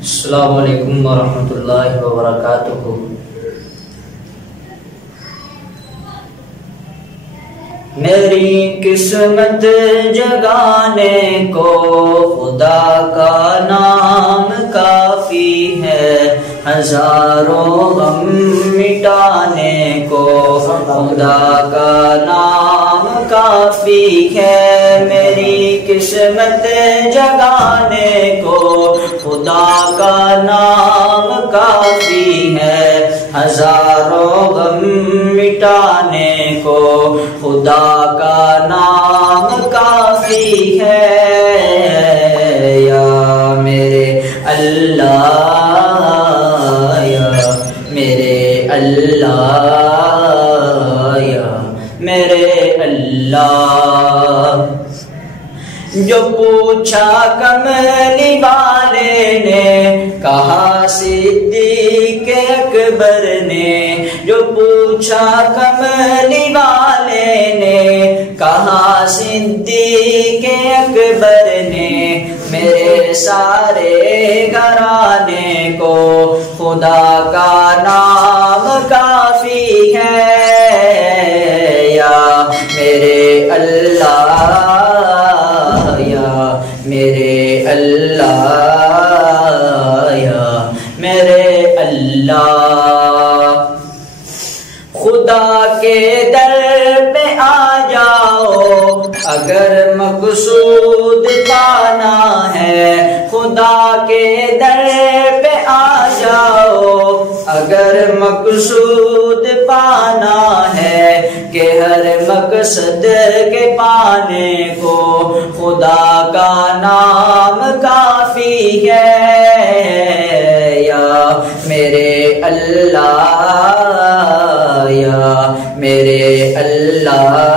السلام علیکم ورحمۃ اللہ وبرکاتہ۔ میری قسمت جگانے کو خدا کا نام کافی ہے، ہزاروں غم مٹانے کو خدا کا نام کافی ہے۔ میری قسمت جگانے کو خدا کا نام کافی ہے، ہزاروں غم مٹانے کو خدا کا نام کافی ہے۔ یا میرے اللہ، یا میرے اللہ، یا میرے اللہ۔ جو پوچھا کملی والے نے، کہا صدیق اکبر نے، جو پوچھا کملی والے نے، کہا صدیق اکبر نے، میرے سارے گھرانے کو خدا کا نام کافی ہے۔ یا میرے اللہ، یا میرے اللہ، یا میرے اللہ۔ خدا کے در پہ آ جاؤ اگر مقصود پانا ہے، خدا کے در پہ آ جاؤ اگر مقصود پانا ہے، کہ ہر مقصد کے پانے کو خدا کا نام کافی ہے۔ یا میرے اللہ، یا میرے اللہ،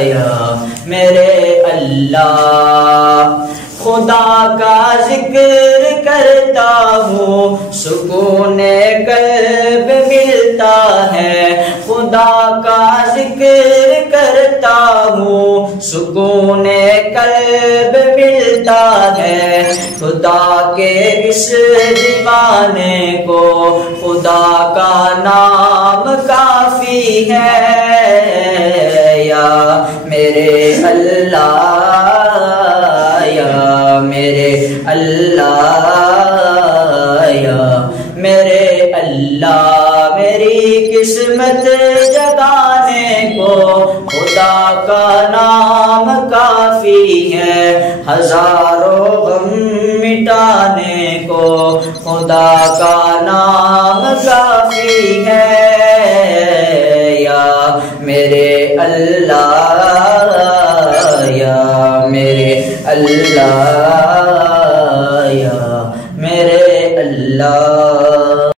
یا میرے اللہ۔ خدا کا ذکر کرتا ہوں سکون قلب ملتا ہے، خدا کا ذکر کرتا ہوں سکون قلب ملتا ہے، خدا کے اس دیوانے کو خدا کا نام کافی ہے۔ یا میرے اللہ، یا میرے اللہ، یا میرے اللہ۔ میری قسمت جگانے کو خدا کا نام کافی ہے، ہزاروں غم مٹانے کو خدا کا نام کافی ہے۔ یا میرے اللہ، یا میرے اللہ، یا میرے اللہ۔